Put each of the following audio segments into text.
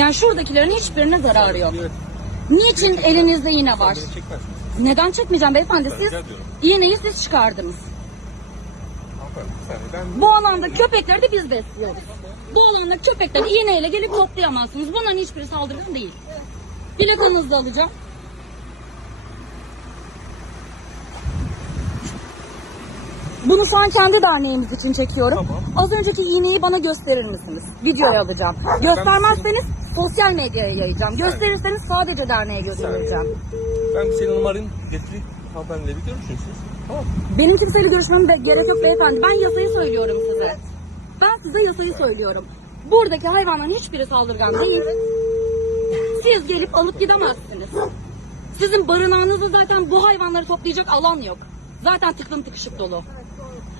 Yani şuradakilerin hiçbirine zararı yok. Niçin elinizde iğne var? Neden çekmeyeceğim beyefendi? Siz iğneyi siz çıkardınız. Bu alanda köpekleri de biz besliyoruz. Bu alanda köpekleri iğneyle gelip toplayamazsınız. Bunların hiçbiri saldırgan değil. Plakanızı alacağım. Bunu şu an kendi derneğimiz için çekiyorum. Tamam. Az önceki iğneyi bana gösterir misiniz? Videoya alacağım. Göstermezseniz sosyal medyaya yayacağım. Gösterirseniz sadece derneğe göstereceğim. ben bir senin numarayı getireyim. Hanımefendiyle bir görüşün siz. Tamam. Benim kimseyle görüşmeme be- gerek yok beyefendi. Ben yasayı söylüyorum size. Ben size yasayı söylüyorum. Buradaki hayvanların hiçbiri saldırgan değil. Siz gelip alıp gidemezsiniz. Sizin barınağınızda zaten bu hayvanları toplayacak alan yok. Zaten tıklım tıkışık dolu.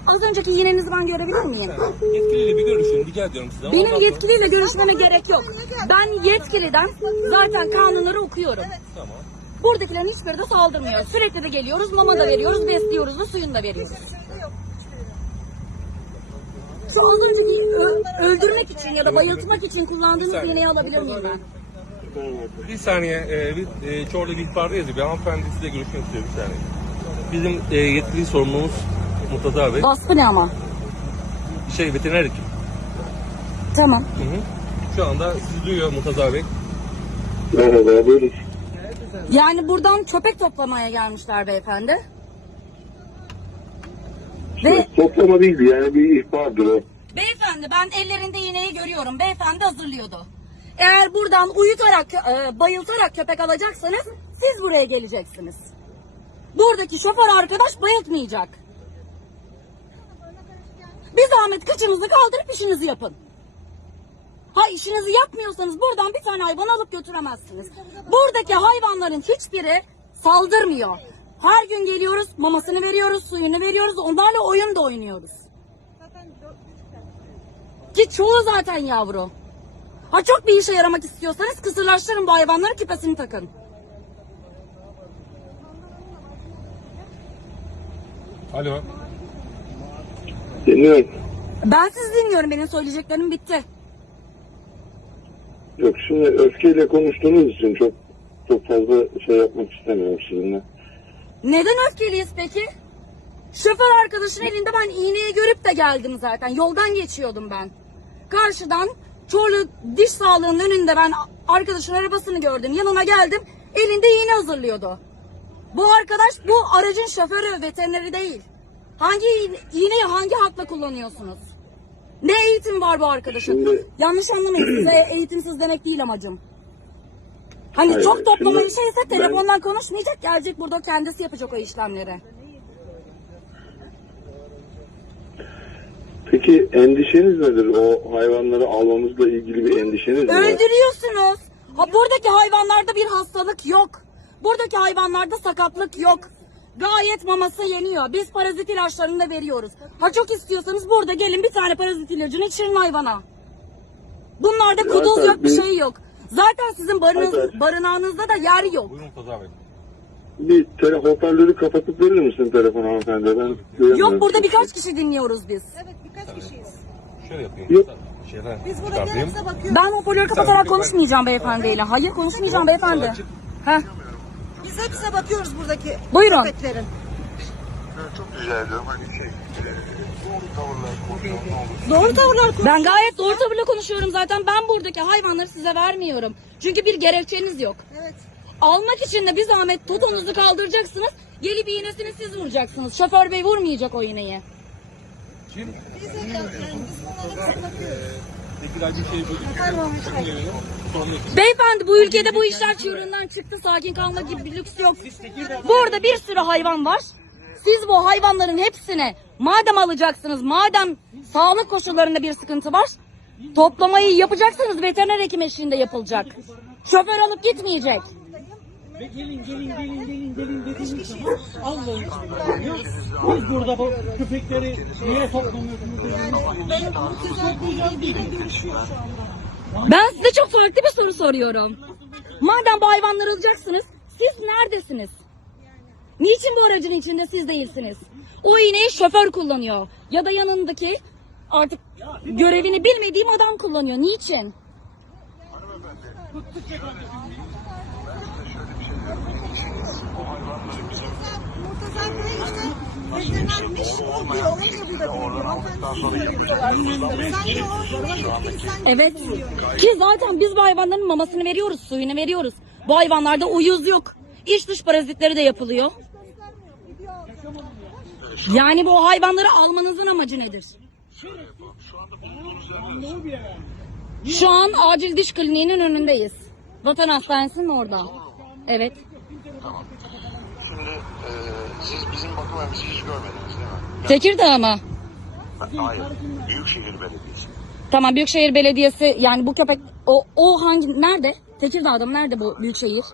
Az önceki iğnenizi ben görebilir miyim? Yetkiliyle bir görüşün rica ediyorum size. Benim Ondan sonra- yetkiliyle görüşmeme gerek yok. Ben yetkiliden zaten kanunları okuyorum. Tamam. Buradakilerin hiçbiri de saldırmıyor. Sürekli de geliyoruz, mama da veriyoruz, besliyoruz da suyunu da veriyoruz. Şu az önceki ö- öldürmek için ya da bayıltmak için kullandığınız saniye. alabilir miyim ben? Bir saniye, e, bir, e, Çorlu bir ihbardayız. Bir hanımefendi size görüşmek istiyor bir saniye. Bizim e, yetkili sorumlumuz Murtaza Bey. Baskı ne ama? Şey veteriner hekim. Tamam. Hı hı. Şu anda sizi duyuyor Murtaza Bey. Merhaba, buyurun. Yani buradan köpek toplamaya gelmişler beyefendi. Ve Toplama değildi yani bir ihbardır o. beyefendi ben ellerinde iğneyi görüyorum. Beyefendi hazırlıyordu. Eğer buradan uyutarak, e, bayıltarak köpek alacaksanız siz buraya geleceksiniz. Buradaki şoför arkadaş bayıltmayacak. Bir zahmet kıçınızı kaldırıp işinizi yapın. Ha işinizi yapmıyorsanız buradan bir tane hayvan alıp götüremezsiniz. Buradaki hayvanların hiçbiri saldırmıyor. Her gün geliyoruz, mamasını veriyoruz, suyunu veriyoruz, onlarla oyun da oynuyoruz. Ki çoğu zaten yavru. Ha çok bir işe yaramak istiyorsanız kısırlaştırın bu hayvanları küpesini takın. Alo. Dinliyorum. Ben sizi dinliyorum, benim söyleyeceklerim bitti. Yok şimdi öfkeyle konuştuğunuz için çok çok fazla şey yapmak istemiyorum sizinle. Neden öfkeliyiz peki? Şoför arkadaşın elinde ben iğneyi görüp de geldim zaten. Yoldan geçiyordum ben. Karşıdan Çorlu diş sağlığının önünde ben arkadaşın arabasını gördüm. Yanına geldim. Elinde iğne hazırlıyordu. Bu arkadaş bu aracın şoförü, veterineri değil. Hangi iğne- iğneyi hangi hakla kullanıyorsunuz? Ne eğitim var bu arkadaşın? Şimdi- Yanlış anlamayın size eğitimsiz demek değil amacım. Hani Hayır, çok toplama şimdi bir şeyse ben- telefondan konuşmayacak gelecek burada kendisi yapacak o işlemleri. Peki endişeniz nedir? O hayvanları almamızla ilgili bir endişeniz mi var? Öldürüyorsunuz. Ha, buradaki hayvanlarda bir hastalık yok. Buradaki hayvanlarda sakatlık yok. Gayet maması yeniyor. Biz parazit ilaçlarını da veriyoruz. Ha çok istiyorsanız burada gelin bir tane parazit ilacını içirin hayvana. Bunlarda kuduz yok bir şey yok. Zaten sizin barınız, barınağınızda da yer yok. Buyurun Murtaza Bey. Bir tele hoparlörü kapatıp verir misin telefon hanımefendi? Ben duyamıyorum. Yok burada birkaç kişi dinliyoruz biz. Evet birkaç kişiyiz. Şöyle yapayım. Yok. Şeyden Biz burada çıkartayım. kendimize bakıyoruz. Ben hoparlörü kapatarak konuşmayacağım beyefendiyle. Hayır konuşmayacağım beyefendi. Heh. Biz hepsine bakıyoruz buradaki Buyurun. köpeklerin. Çok rica ediyorum. Hani şey, doğru tavırlar konuşalım ne olur. Doğru tavırlar konuş. Ben gayet doğru tavırla konuşuyorum zaten. Ben buradaki hayvanları size vermiyorum. Çünkü bir gerekçeniz yok. Evet. Almak için de bir zahmet totonuzu kaldıracaksınız. Gelip iğnesini siz vuracaksınız. Şoför bey vurmayacak o iğneyi. Kim? Biz de yani biz bakıyoruz. Şey Beyefendi bu ülkede bu işler çığırından çıktı. Sakin kalma gibi bir lüks yok. Burada bir sürü hayvan var. Siz bu hayvanların hepsini madem alacaksınız, madem sağlık koşullarında bir sıkıntı var, toplamayı yapacaksanız veteriner hekim eşliğinde yapılacak. Şoför alıp gitmeyecek. Ve gelin gelin gelin gelin gelin dediğiniz zaman Allah'ın diyor. Biz burada bu köpekleri niye toplamıyorsunuz dediğiniz zaman toplayacağız değil. Ben size çok farklı bir soru soruyorum. Madem bu hayvanları alacaksınız, siz neredesiniz? Niçin bu aracın içinde siz değilsiniz? O iğneyi şoför kullanıyor. Ya da yanındaki artık görevini bilmediğim adam kullanıyor. Niçin? Bıktıkça kardeşim. Bu hayvanları bizim Murtaza Bey işte veteriner meşhur oluyor. Olunca burada oradan aldıktan sonra Sanki o Evet. Ki zaten biz bu hayvanların mamasını veriyoruz, suyunu veriyoruz. Bu hayvanlarda uyuz yok. İç dış parazitleri de yapılıyor. Yani bu hayvanları almanızın amacı nedir? Şu an acil diş kliniğinin önündeyiz. Vatan Hastanesi'nin orada. Evet. E, siz bizim bakım evimizi hiç görmediniz değil mi? Tekirdağ mı? Hayır. Büyükşehir Belediyesi. Tamam Büyükşehir Belediyesi yani bu köpek o o hangi nerede? Tekirdağ'da mı? Nerede bu Büyükşehir?